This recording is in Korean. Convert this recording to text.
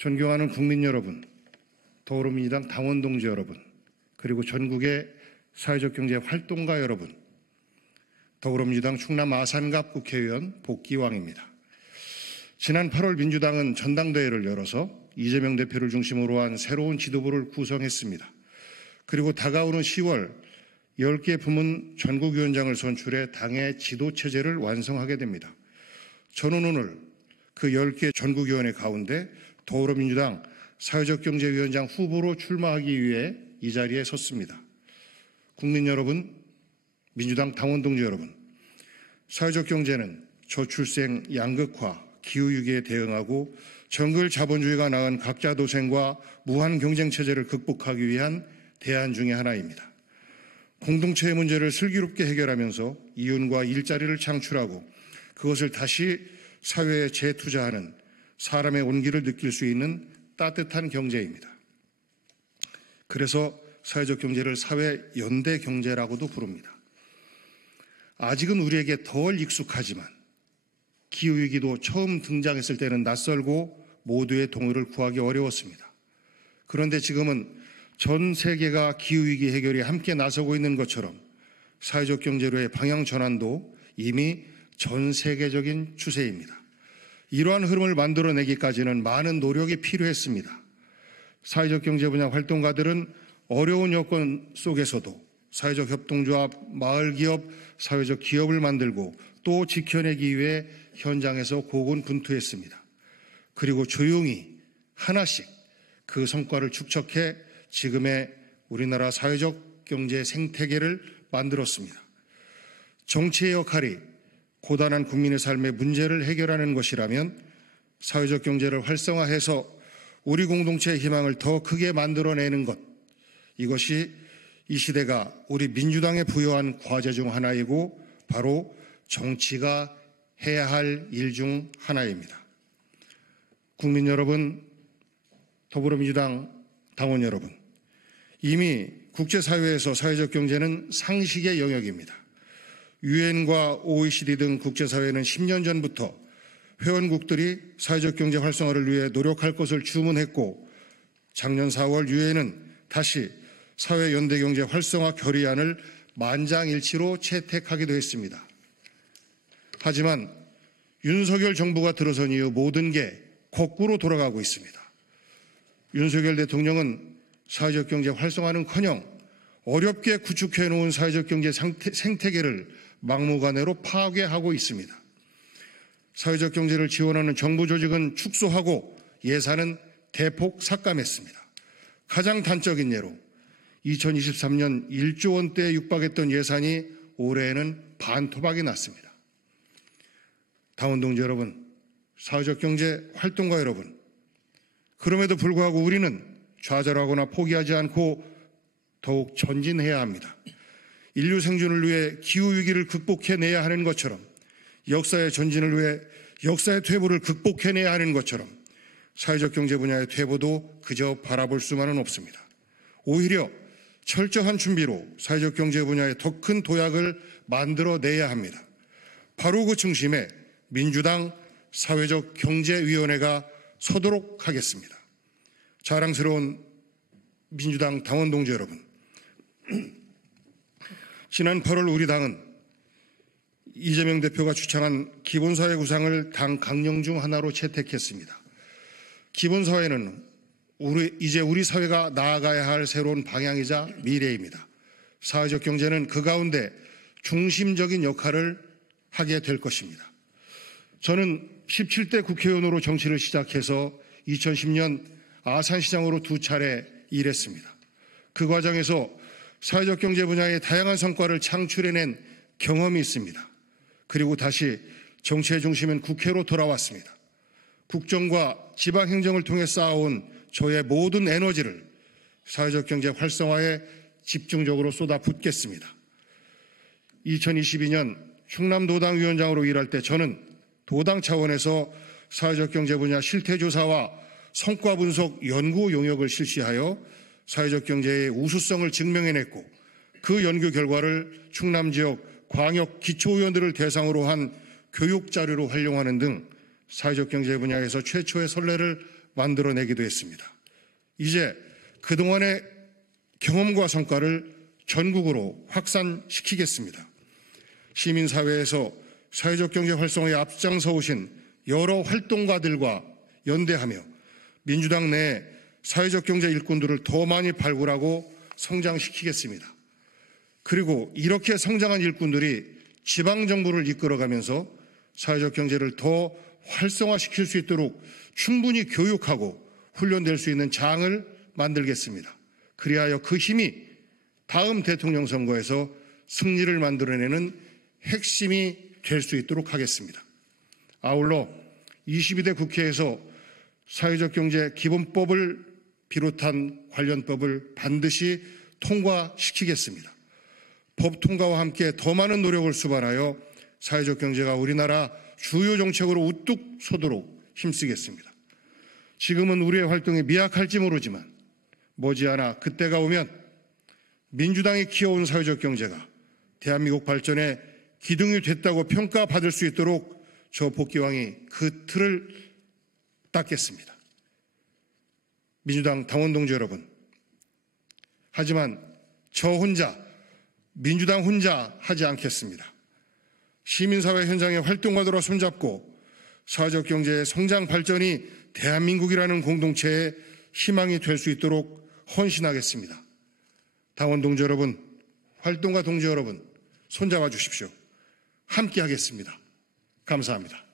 존경하는 국민 여러분, 더불어민주당 당원 동지 여러분, 그리고 전국의 사회적 경제 활동가 여러분, 더불어민주당 충남 아산갑 국회의원 복기왕입니다. 지난 8월 민주당은 전당대회를 열어서 이재명 대표를 중심으로 한 새로운 지도부를 구성했습니다. 그리고 다가오는 10월 10개 부문 전국위원장을 선출해 당의 지도체제를 완성하게 됩니다. 저는 오늘 그 10개 전국위원회 가운데 더불어민주당 사회적경제위원장 후보로 출마하기 위해 이 자리에 섰습니다. 국민 여러분, 민주당 당원 동지 여러분, 사회적 경제는 저출생, 양극화, 기후위기에 대응하고 정글 자본주의가 낳은 각자 도생과 무한 경쟁 체제를 극복하기 위한 대안 중의 하나입니다. 공동체의 문제를 슬기롭게 해결하면서 이윤과 일자리를 창출하고 그것을 다시 사회에 재투자하는 사람의 온기를 느낄 수 있는 따뜻한 경제입니다. 그래서 사회적 경제를 사회 연대 경제라고도 부릅니다. 아직은 우리에게 덜 익숙하지만 기후위기도 처음 등장했을 때는 낯설고 모두의 동의를 구하기 어려웠습니다. 그런데 지금은 전 세계가 기후위기 해결에 함께 나서고 있는 것처럼 사회적 경제로의 방향 전환도 이미 전 세계적인 추세입니다. 이러한 흐름을 만들어내기까지는 많은 노력이 필요했습니다. 사회적 경제 분야 활동가들은 어려운 여건 속에서도 사회적 협동조합, 마을기업, 사회적 기업을 만들고 또 지켜내기 위해 현장에서 고군분투했습니다. 그리고 조용히 하나씩 그 성과를 축적해 지금의 우리나라 사회적 경제 생태계를 만들었습니다. 정치의 역할이 고단한 국민의 삶의 문제를 해결하는 것이라면 사회적 경제를 활성화해서 우리 공동체의 희망을 더 크게 만들어내는 것, 이것이 이 시대가 우리 민주당에 부여한 과제 중 하나이고 바로 정치가 해야 할 일 중 하나입니다. 국민 여러분, 더불어민주당 당원 여러분, 이미 국제사회에서 사회적 경제는 상식의 영역입니다. 유엔과 OECD 등 국제사회는 10년 전부터 회원국들이 사회적 경제 활성화를 위해 노력할 것을 주문했고 작년 4월 유엔은 다시 사회연대경제 활성화 결의안을 만장일치로 채택하기도 했습니다. 하지만 윤석열 정부가 들어선 이후 모든 게 거꾸로 돌아가고 있습니다. 윤석열 대통령은 사회적 경제 활성화는커녕 어렵게 구축해놓은 사회적 경제 생태계를 막무가내로 파괴하고 있습니다. 사회적 경제를 지원하는 정부 조직은 축소하고 예산은 대폭 삭감했습니다. 가장 단적인 예로 2023년 1조 원대에 육박했던 예산이 올해에는 반토막이 났습니다. 당원 동지 여러분, 사회적 경제 활동가 여러분, 그럼에도 불구하고 우리는 좌절하거나 포기하지 않고 더욱 전진해야 합니다. 인류 생존을 위해 기후위기를 극복해내야 하는 것처럼 역사의 전진을 위해 역사의 퇴보를 극복해내야 하는 것처럼 사회적 경제 분야의 퇴보도 그저 바라볼 수만은 없습니다. 오히려 철저한 준비로 사회적 경제 분야의 더 큰 도약을 만들어내야 합니다. 바로 그 중심에 민주당 사회적 경제위원회가 서도록 하겠습니다. 자랑스러운 민주당 당원 동지 여러분, 지난 8월 우리 당은 이재명 대표가 주창한 기본사회 구상을 당 강령 중 하나로 채택했습니다. 기본사회는 이제 우리 사회가 나아가야 할 새로운 방향이자 미래입니다. 사회적 경제는 그 가운데 중심적인 역할을 하게 될 것입니다. 저는 17대 국회의원으로 정치를 시작해서 2010년 아산시장으로 2차례 일했습니다. 그 과정에서 사회적 경제 분야의 다양한 성과를 창출해낸 경험이 있습니다. 그리고 다시 정치의 중심은 국회로 돌아왔습니다. 국정과 지방행정을 통해 쌓아온 저의 모든 에너지를 사회적 경제 활성화에 집중적으로 쏟아붓겠습니다. 2022년 충남도당 위원장으로 일할 때 저는 도당 차원에서 사회적 경제 분야 실태조사와 성과 분석 연구 용역을 실시하여 사회적 경제의 우수성을 증명해냈고 그 연구 결과를 충남 지역 광역 기초의원들을 대상으로 한 교육 자료로 활용하는 등 사회적 경제 분야에서 최초의 선례를 만들어내기도 했습니다. 이제 그동안의 경험과 성과를 전국으로 확산시키겠습니다. 시민사회에서 사회적 경제 활성화에 앞장서 오신 여러 활동가들과 연대하며 민주당 내 사회적 경제 일꾼들을 더 많이 발굴하고 성장시키겠습니다. 그리고 이렇게 성장한 일꾼들이 지방정부를 이끌어가면서 사회적 경제를 더 활성화시킬 수 있도록 충분히 교육하고 훈련될 수 있는 장을 만들겠습니다. 그리하여 그 힘이 다음 대통령 선거에서 승리를 만들어내는 핵심이 될 수 있도록 하겠습니다. 아울러 22대 국회에서 사회적 경제 기본법을 비롯한 관련 법을 반드시 통과시키겠습니다. 법 통과와 함께 더 많은 노력을 수반하여 사회적 경제가 우리나라 주요 정책으로 우뚝 서도록 힘쓰겠습니다. 지금은 우리의 활동이 미약할지 모르지만 머지않아 그때가 오면 민주당이 키워온 사회적 경제가 대한민국 발전의 기둥이 됐다고 평가받을 수 있도록 저 복귀왕이 그 틀을 닦겠습니다. 민주당 당원 동지 여러분, 하지만 저 혼자, 민주당 혼자 하지 않겠습니다. 시민사회 현장의 활동가들과 손잡고 사회적 경제의 성장 발전이 대한민국이라는 공동체의 희망이 될 수 있도록 헌신하겠습니다. 당원 동지 여러분, 활동가 동지 여러분, 손잡아 주십시오. 함께 하겠습니다. 감사합니다.